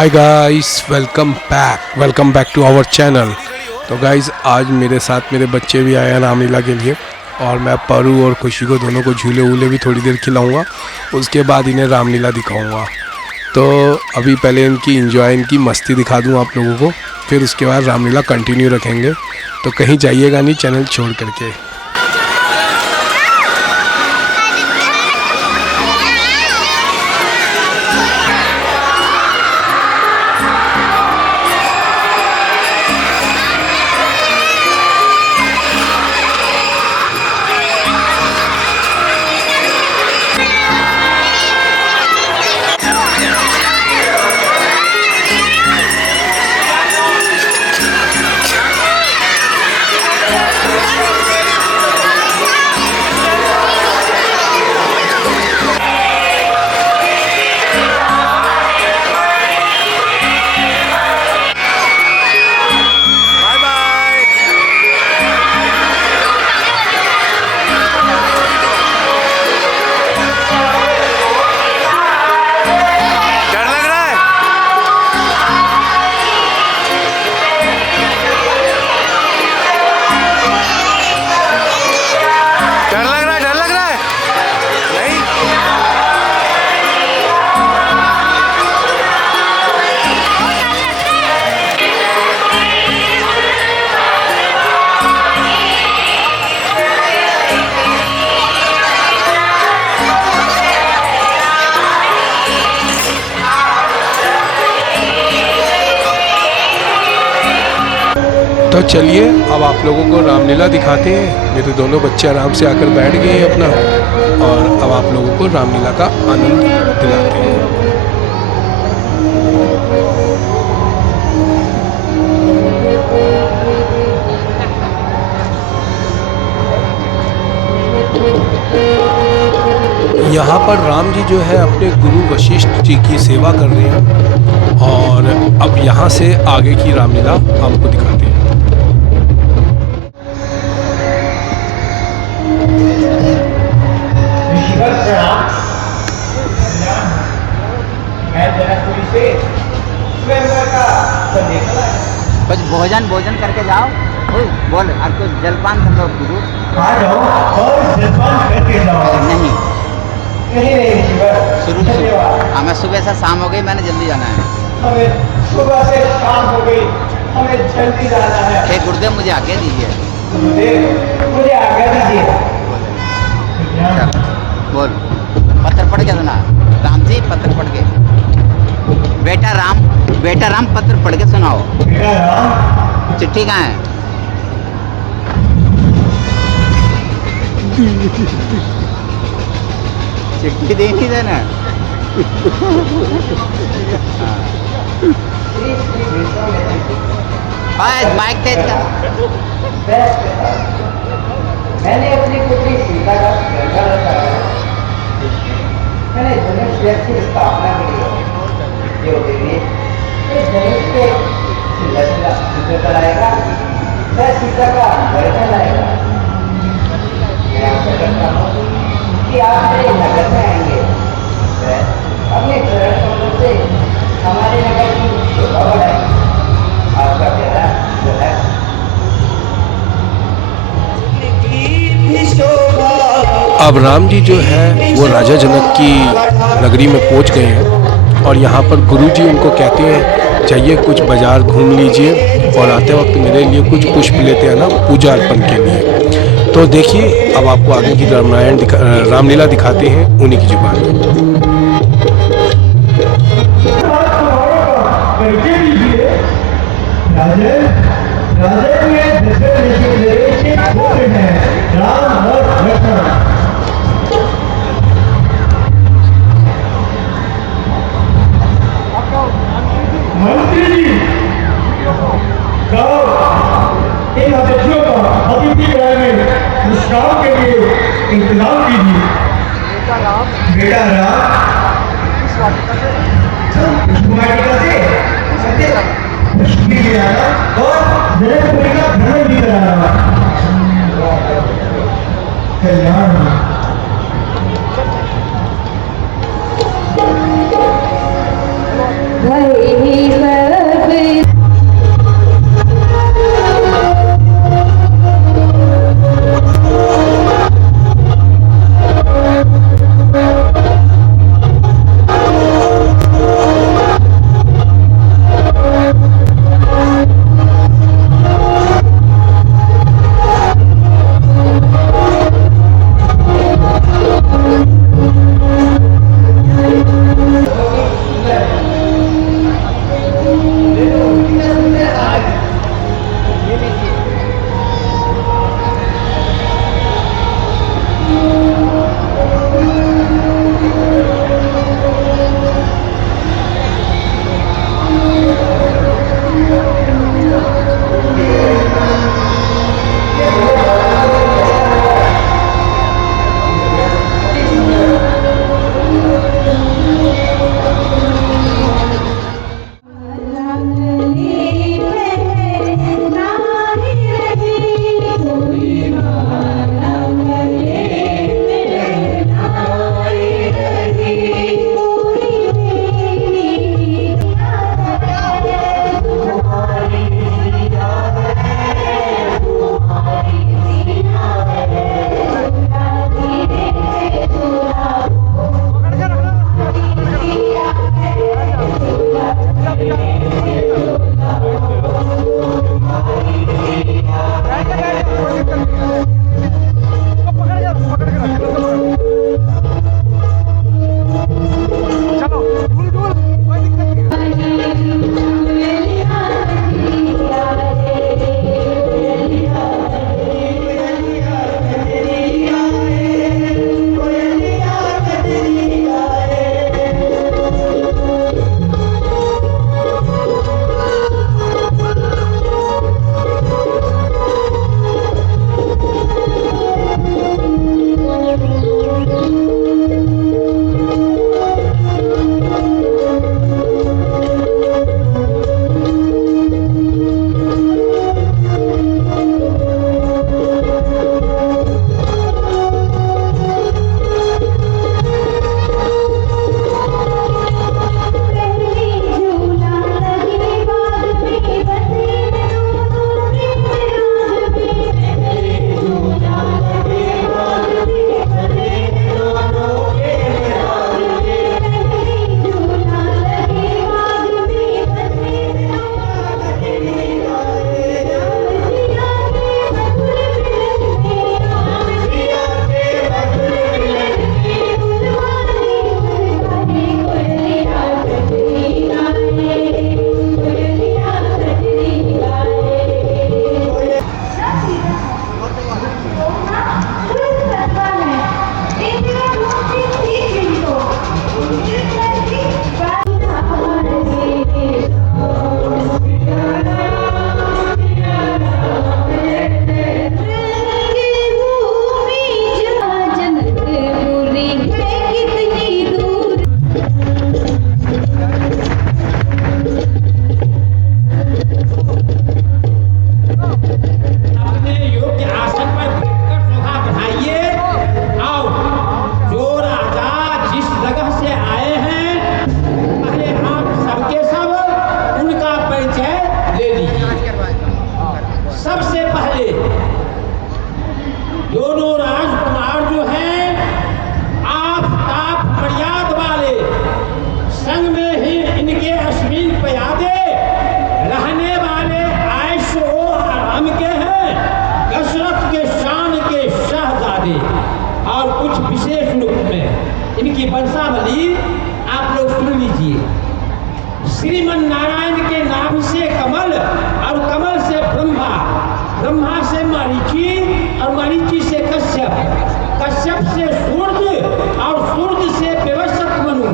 Hi guys, welcome back to our channel. तो guys आज मेरे साथ मेरे बच्चे भी आए हैं रामलीला के लिए, और मैं पारू और खुशी को दोनों को झूले वूले भी थोड़ी देर खिलाऊंगा। उसके बाद इन्हें रामलीला दिखाऊंगा। तो अभी पहले इनकी मस्ती दिखा दूँ आप लोगों को, फिर उसके बाद रामलीला कंटिन्यू रखेंगे। तो कहीं जाइएगा नहीं चैनल छोड़ करके। तो चलिए अब आप लोगों को रामलीला दिखाते हैं। मेरे दोनों बच्चे आराम से आकर बैठ गए हैं अपना, और अब आप लोगों को रामलीला का आनंद दिलाते हैं। यहाँ पर राम जी जो है अपने गुरु वशिष्ठ जी की सेवा कर रहे हैं, और अब यहाँ से आगे की रामलीला आपको दिखाते हैं। कुछ भोजन करके जाओ। बोल आपको जलपान कर लो गुरु। आ जाओ और जलपान करके जाओ। नहीं शुरू हमें सुबह से शाम हो गई, मैंने जल्दी जाना है। हमें सुबह से शाम हो गई, हमें जल्दी जाना है। हे गुरुदेव मुझे आगे दीजिए। मुझे आगे दीजिए। बोल पत्थर पढ़ के सुना। राम जी पत्थर पढ़ के। बेटा राम पत्थर पढ़ के सुनाओ। बेटा राम चिट्ठी कहाँ है? चिट्ठी देनी देना। हाँ माइक तेज कर। मैंने अपनी पुत्री सीता का जन्म रखा। मैंने धनुष की स्थापना की है। जो देवी इस धनुष के कराएगा वह सीता का दर्शन आएगा। मैं आशा करता हूँ कि आप मेरे नगर में आएंगे। अपने चरण कमलों से हमारे नगर की शोभा बढ़ाएंगे। आपका प्यारा जो है अब राम जी जो है वो राजा जनक की नगरी में पहुंच गए हैं, और यहाँ पर गुरु जी उनको कहते हैं जाइए कुछ बाज़ार घूम लीजिए, और आते वक्त मेरे लिए कुछ पुष्प लेते हैं ना पूजा अर्पण के लिए। तो देखिए अब आपको आगे की रामलीला दिखाते हैं उन्हीं की जुबान में। मंत्री जी इन अतिथियों का अतिथि गृह में विश्राम के लिए इंतजाम कीजिए। बेटा राम पुष्प ले आना और जनकपुरी का भ्रमण भी कराना। कल्याण भई इनकी वंशावली आप लोग सुन लीजिए। श्रीमन नारायण के नाभि से कमल और कमल से ब्रह्मा, ब्रह्मा से मरीचि और मरीचि से कश्यप, कश्यप से सूर्य और सूर्य से व्यवस्थित मनु,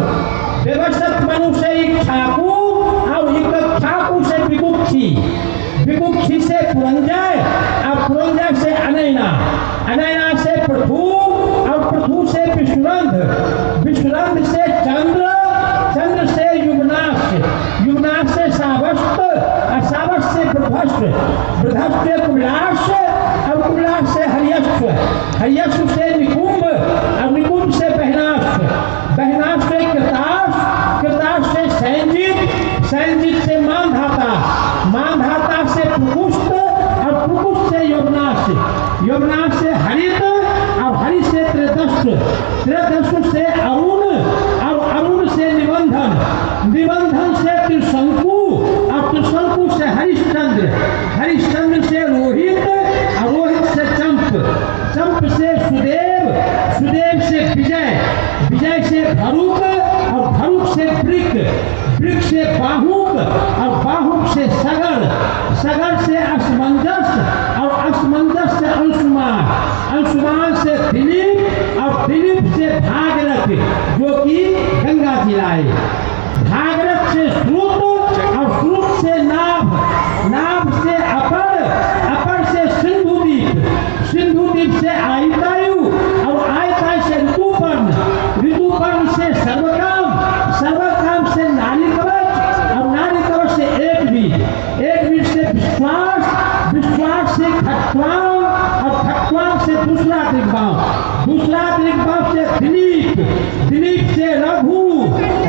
व्यवस्थित मनु से इक्ष्वाकु और इक्ष्वाकु से विकुक्षी, विकुक्षी से पुरंजय और पुरंजय से अनैना, अनैना से पृथु और पृथु से विष्णुरंध, विष्णुरंध से चंद्र, चंद्र से युगनाश, युगनाश से सावस्त और सावस्त से बृहस्प, बृहस्प से कुलाश और कुलाश से हरियश्व, हरियश्व से निकुंभ और निकुंभ से बहनाश, बहनाश से कृताश, कृताश से सैंजित, सैंजित से मानधाता, मानधाता से प्रकुष्ट और प्रकुष्ट से योगनाश, योगनाश से हरित और हरि से त्रिदस्त्र, त्रिदस्त्र से अरुण और अरुण से निबंधन, निबंधन से त्रिशंकु और त्रिशंकु से हरिश्चंद्र, हरिश्चंद्र से रोहित और रोहित से चंप, चंप से सुदेव, सुदेव से विजय, विजय से भरूक और भरूक से वृक, वृक से बाहुक और बाहुक से सगर, सगर से असमंजस और असमंजस से अंशुमान, अंशुमान से दिलीप और दिलीप से भागरथ जो कि गंगा जी लाए, भागरथ से श्रुत और श्रुत से नाभ, नाभ से अपर, अपर से सिंधुदीप, सिंधुदीप से आयतायु और आयतायु से ऋतुपर्ण, ऋतुपर्ण से सर्वकाम, सर्वकाम से नारी कवच और नारी कवच से एक बीज से विश्वास, विश्वास से खट्वांग और खट्वांग से दूसरा दिग्भाव, दूसरा दिग्भाव से दिलीप, दिलीप से रघु,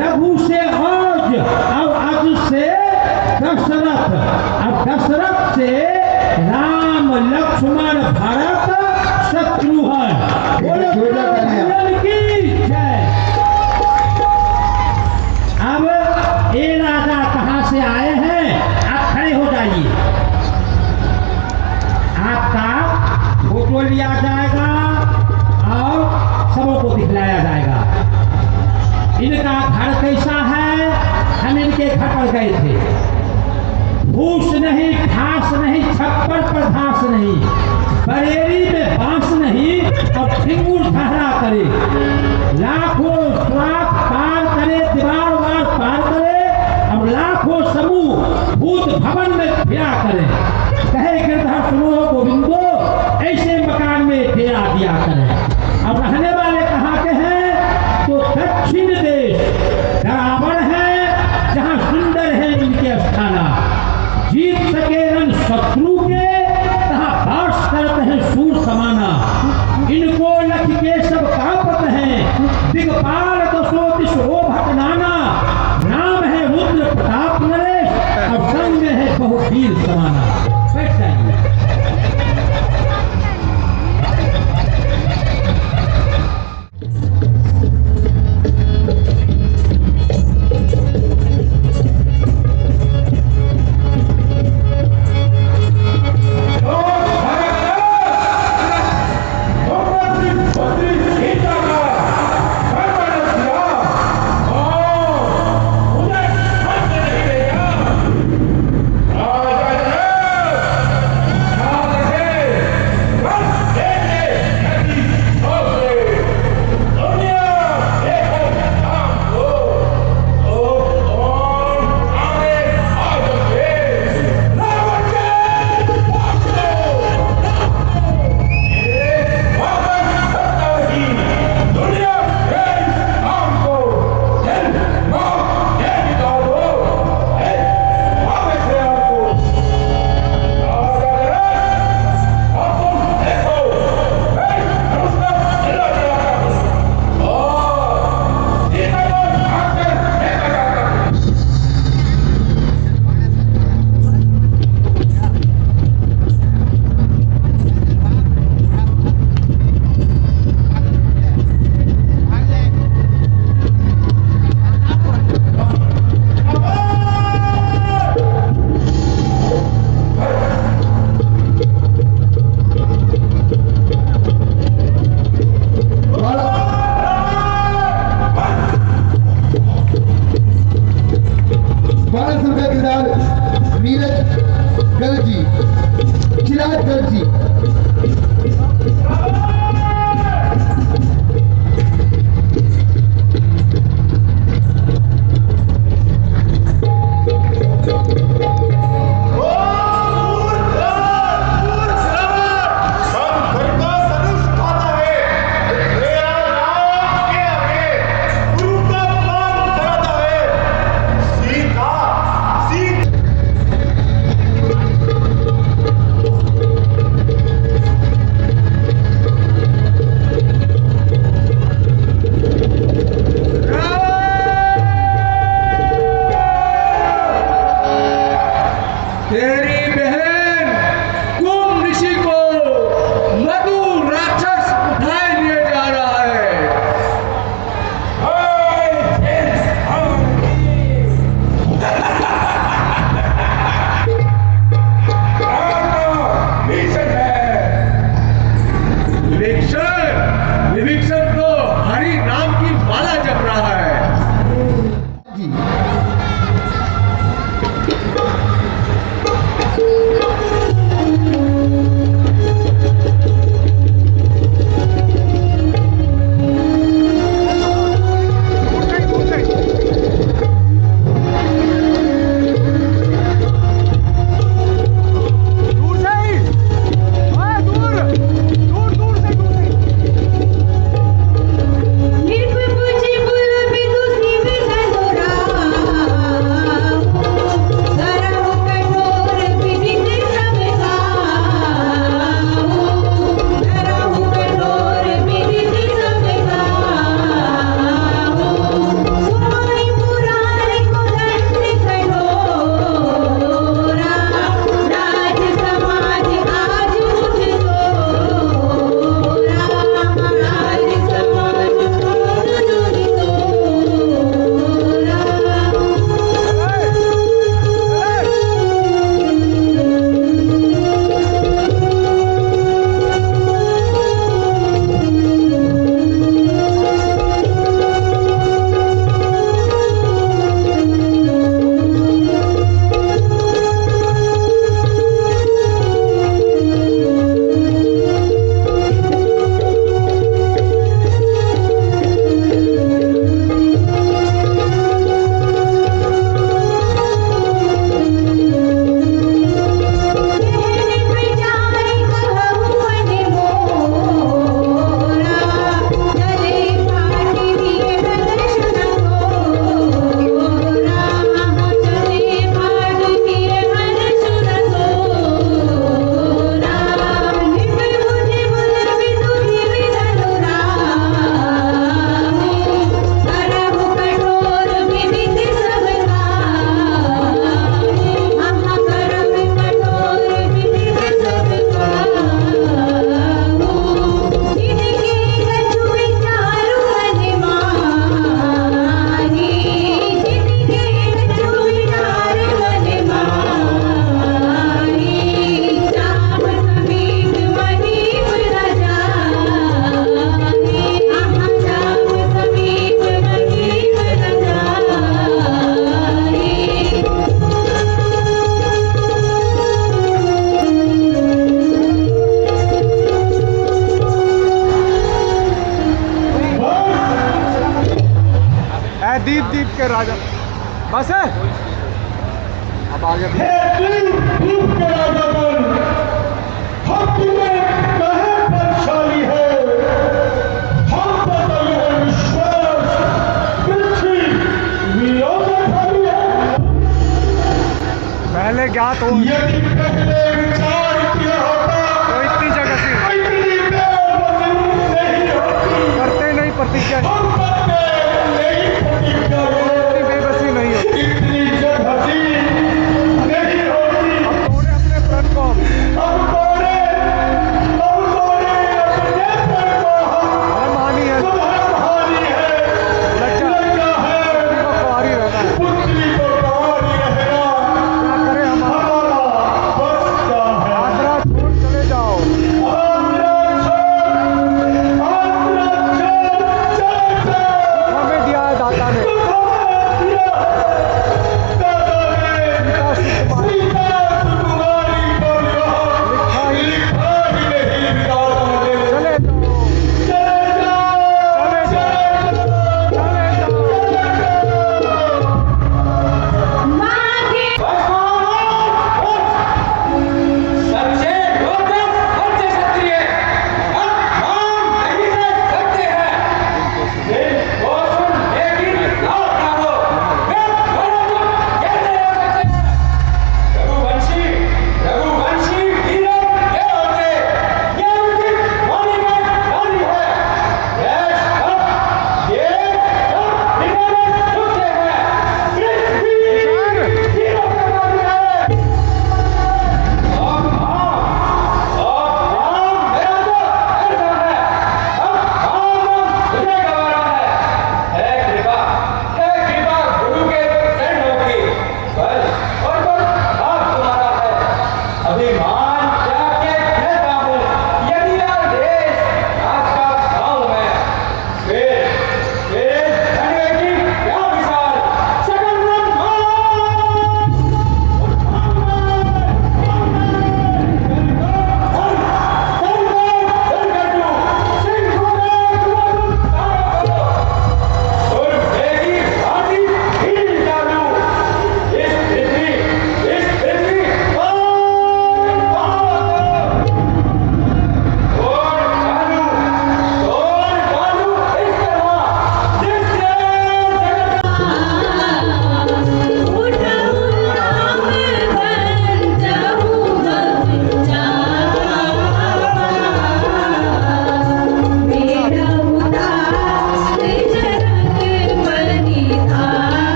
रघु से औज और औज से दशरथ और दशरथ से राम लक्ष्मण भरत शत्रुघ्न। बोले की जय। अब ये राजा से आए हैं, आप खड़े हो जाइए। आपका फोटो लिया जाएगा और सबको दिखलाया जाएगा। इनका घर कैसा है, हम इनके घर पर गए थे। फूस नहीं, घास नहीं, छप्पर पर घास नहीं, बरेली में बांस नहीं और ठिंगुर ठहरा करे, लाखों श्राप पार करे, दीवार वार पार करे और लाखों समूह भूत भवन में फिरा करे। कहे गिरधर सुनो गोविंदो, ऐसे मकान में डेरा दिया करें। अब रहने वाले कहाँ के हैं, तो दक्षिण देश रावण है, जहाँ सुंदर है इनके स्थाना। जीत सके रन शत्रु के, तहाँ बास करते हैं सूर समाना। इनको लख के सब कापत हैं, दिगपाल दसो दिश ओ भटनाना। नाम है रुद्र प्रताप नरेश और संग में है बहुवीर समाना। बैठ जाइए। आप आगे हे दीप के राजागण, हम तुम्हें कहे बलशाली है, हम पर तो यह विश्वास पृथ्वी वीरों में भरी है। पहले ज्ञात हो यदि पहले विचार किया होता तो इतनी जगह से इतनी बेवजह नहीं होती। करते नहीं प्रतिज्ञा, हम करते नहीं प्रतिज्ञा, इतनी बेबसी नहीं होती। इतनी जगहजी नहीं होती। अब तोड़े अपने प्रण को हम, अब तोड़े अपने प्रण को हम। धर्म हानि है, तुम्हारा हानि है, लज्जा लज्जा है, पुत्री को कुंवारी रहना है। पुत्री को कुंवारी रहना क्या करें हम, हमारा बस का है। आसरा छोड़ चले जाओ, हमें दिया है दाता ने, सीता सुकुमारी, लिखा ही चले जाओ। सच्चे योद्धा, सच्चे क्षत्रिय अब मान नहीं दे सकते हैं। दिल को सुन लेकिन लौट ना हो। फिर दोनों कैसे रह सकते हैं? रघुवंशी वीरों ये होते, ये उनकी वाणी में वाणी है। ये सब हृदय में छुपते हैं। पृथ्वी वीरों का वाणी है। अभिमान त्याग के कहता हूँ, यदि आदेश आपका पाऊँ मैं, फिर धनवे की क्या विशाल सकल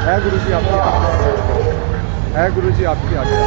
है गुरुजी आपकी आज्ञा, है गुरुजी आपकी आज्ञा।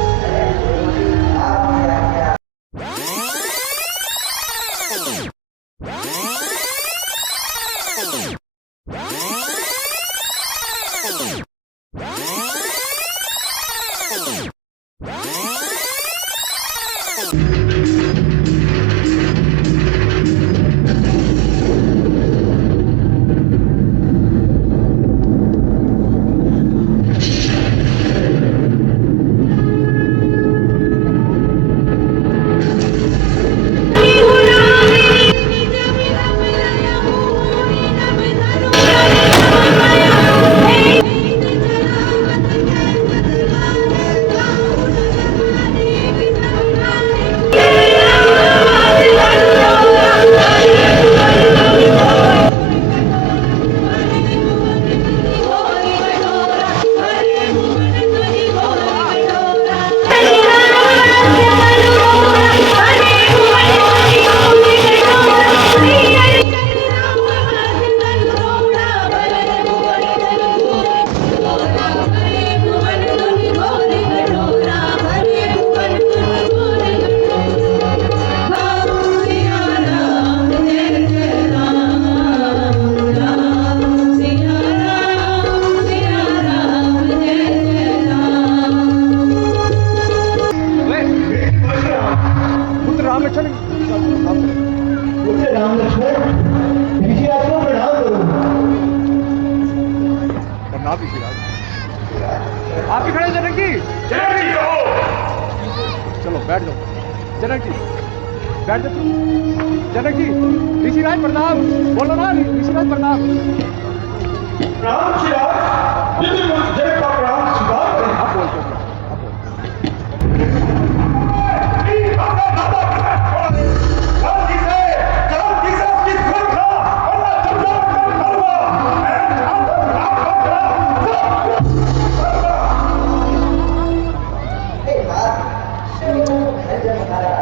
आप ही खड़े जनक जी, चलो बैठ जाओ। जनक जी बैठ जा तू। जनक जी ऋषिराज प्रताप बोलो ना, ऋषिराज प्रताप। प्रणाम श्रीराज, नित्य मुझ जनक का प्रणाम स्वीकार करें। अब बोल क्या अब बोल। एक बात है जब हमारा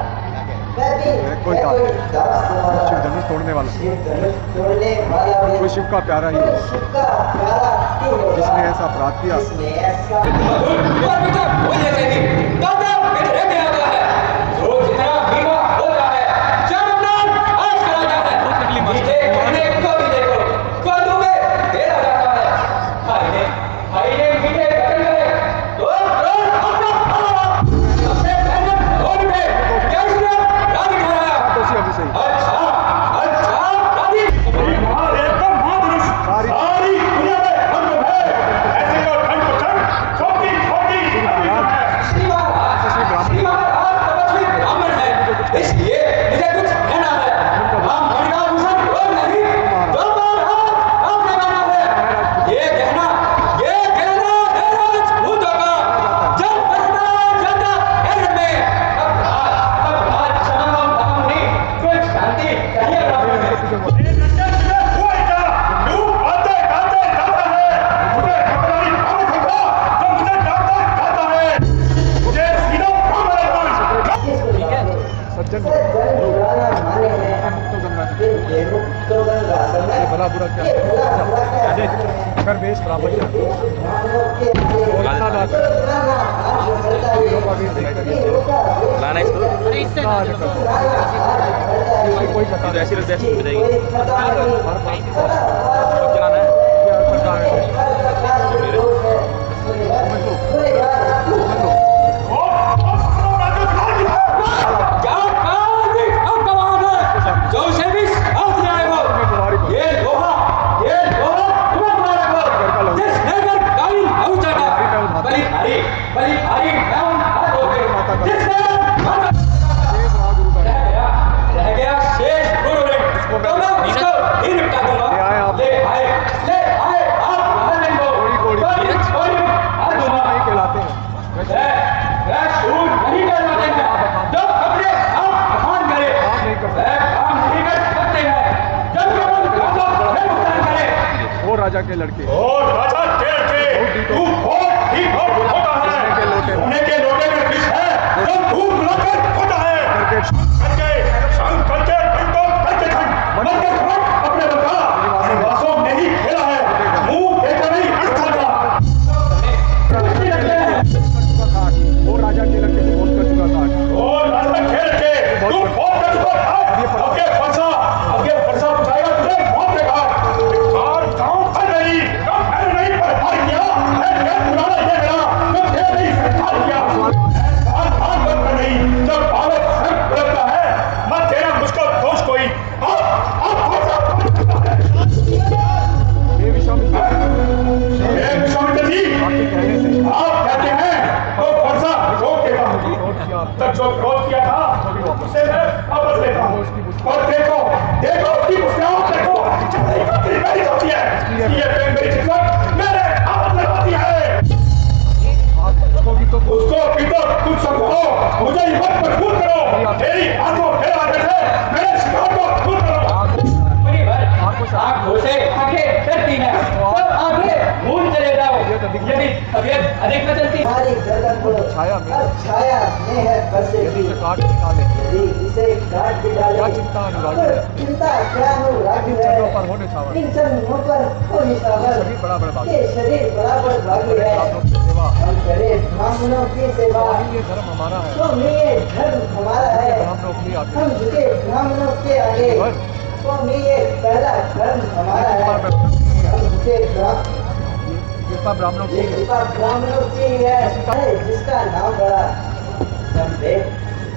मैं भी कोई मैं कोई दास तुम्हारा शिव धनुष तोड़ने वाला, शिव धनुष तोड़ने वाला भी कोई शिव का प्यारा ही कोई हो शिव का प्यारा ही होगा जिसने ऐसा अपराध किया। जिसने ऐसा दोषी अभी सही सारी दुनिया में धर्म है, ऐसे को धर्म चंड छोटी छोटी इसलिए मुझे कुछ कहना है। हम मणिकाभूषण और नहीं, दो बार आपने माना है। ये कहना है राजपूतों का। जब बसता जाता एरन में, तब राज चमन नहीं, कुछ शांति चाहिए रावण में। सज्जन बुराना माने हैं मुक्त गंगा ये देवों तो गंगा समय ये भला बुरा क्या ये भला है? बुरा क्या है? कर वेश बराबर ये जा ब्राह्मणों के आगे बोलना ना कर। बुराना हाथ करता है हीरो का वेश नहीं करिए। लाना इसको भाई कोई खता नहीं। कोई खता नहीं हर बात खता क्या सरकार है कोई बात क्या कार्मिक अवकवाद है जो उसे भी साथ जाएगा। ये लोहा तुम्हें मारेगा। जिस नगर काली पहुंचा था, बलि भारी मैं उन हाथ हो गए। जिस नगर माता शेष रहा गुरु का रह गया शेष गुरु ऋण, तो मैं उसको ही निपटा दूंगा। ले आए आप। ले आए आप महाराज को। कोड़ी हाथ दूंगा। नहीं कहलाते हैं वह शूर नहीं कहलाते हैं जो अपने आप अपमान करे। आप नहीं कर सकते। वह काम नहीं कर सकते हैं जब केवल लोगों को भुगतान करे। वो राजा के लड़के और राजा टेढ़ के तू बहुत ही बहुत खोटा है। सोने के लोटे में विष है जो धूप लगे खोटा है। करके शांत करके घंटों करके मन के खबर अपने बता वासों में ही खेला है। मुंह देखकर नहीं अड़ता था। वो राजा के लड़के को बहुत कर चुका काट। और राजा खेल के तू बहुत कर चुका था। अबके फरसा बुझाएगा तुझे मौत के घाट। और गाँव भर नहीं पर हार किया। मैं पुराना ये मेरा जो खेल नहीं स्वीकार किया। बात बंद नहीं जब भारत सर बुलंदा है मत तेरा मुझको दोष कोई। ये विश्वामित्र विश्वामित्र जी आपके कहने से आप कहते हैं तो फरसा रोक देता हूँ। क्रोध किया आपने। तब जो क्रोध किया था उसे मैं वापस लेता हूँ। और देखो उसकी मुस्कुराहट देखो चढ़ाई का तरीका होती है। ये प्रेम मेरी खिदमत मेरे हाथ लगाती है। आप उसको भी तो उसको भी तो तुम समझो मुझे हिम्मत मजबूर करो। मेरी आंखों फिर आगे से मेरे शिकार को दूर करो। बड़ी भर आपको आँख से आंखें डरती हैं, तब आंखें मूंद चले जाओ। यदि तबीयत अधिक न चलती हमारी गर्दन को छाया में छाया में है यदि बसेगी इसे काट निकाले यदि इसे काट के डाले क्या चिंता अनुरागी है। चिंता क्या अनुरागी है चरणों पर हो निछावर इन चरणों पर हो निछावर शरीर बराबर भागी ये शरीर बराबर भागी है ब्राह्मणों की सेवा हम करें ब्राह्मणों की सेवा स्वामी ये धर्म हमारा है। स्वामी ये धर्म हमारा है ब्राह्मणों के आगे हम झुके ब्राह्मणों के आगे बस। स्वामी ये पहला धर्म हमारा है हम झुके कृपा ब्राह्मणों की ये कृपा ब्राह्मणों की है अरे जिसका नाम बड़ा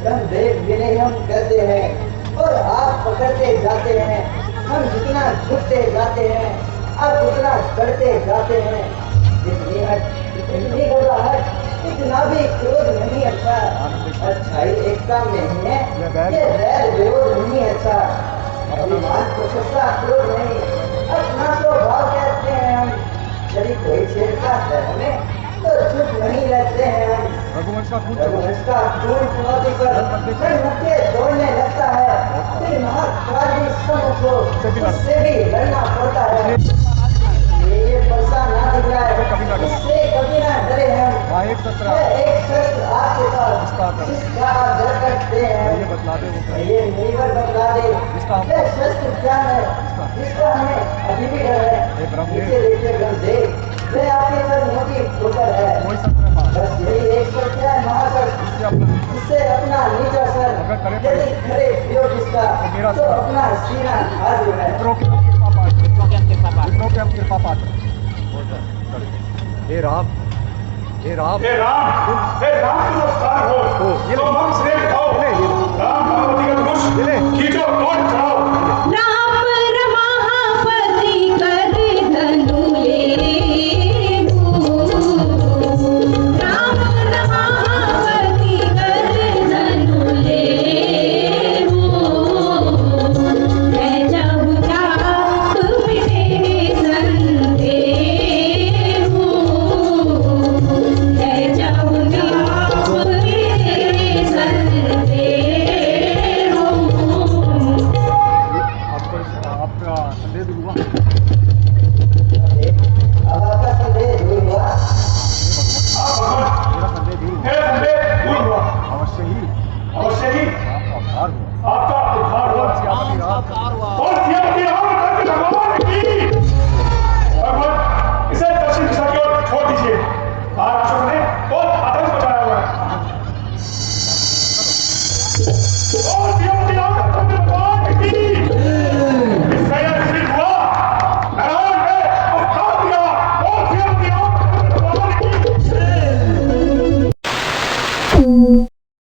दमदेव विनय हम कहते हैं और आप पकड़ते जाते हैं। हम जितना झुकते जाते हैं आप उतना चढ़ते जाते हैं। इतनी घबराहट इतना भी क्रोध नहीं अच्छा, अच्छाई एकता में है, ये वैर विरोध नहीं अच्छा, अभिमान प्रशंसा क्रोध नहीं, अपना स्वभाव कहते हैं हम, यदि कोई छेड़ता है हमें तो चुप नहीं रहते हैं हम। रघुवंश का खून रघुवंश का खून चुनौती पर रणभट्टे दौड़ने लगता है, फिर महाकाली सम्मुख हो उससे भी लड़ना पड़ता है। ये बरसा ना दिख रहा है, इससे कभी ना डरे हम। एक शस्त्र एक शस्त्र आपके पास जिसका आप डर करते हैं, ये बतला दे वो ये मुनिवर बतला दे ये शस्त्र क्या है जिसका हमें अभी भी डर है। नीचे देखिए ब्रह्मदेव, वह आपके चरणों की ठोकर है। कोई शस्त्र है बस यही एक शस्त्र है महाशस्त्र, जिससे अपना नीचा सर यदि खड़े प्रयोग इसका तो अपना सीना हाजिर है। विप्रो के हम कृपा पात्र। हे राम, हे राम, हे राम तुम स्थान हो तो हम स्नेह दिखाओ, राम भगवती का धनुष खींचो तोड़ चढ़ाओ। राम रमापति कर धनु लेहु, राम रमापति कर धनु लेहु, मैं जाऊँ जाप मेरे संदेहु, मैं जाऊँ जाप मेरे संदेहु। आपका संदेह दूर हुआ। अब आपका संदेह दूर हुआ। मेरा संदेह दूर हुआ। मेरा संदेह दूर हुआ। अवश्य ही अवश्य ही आपका आभार हुआ। आपका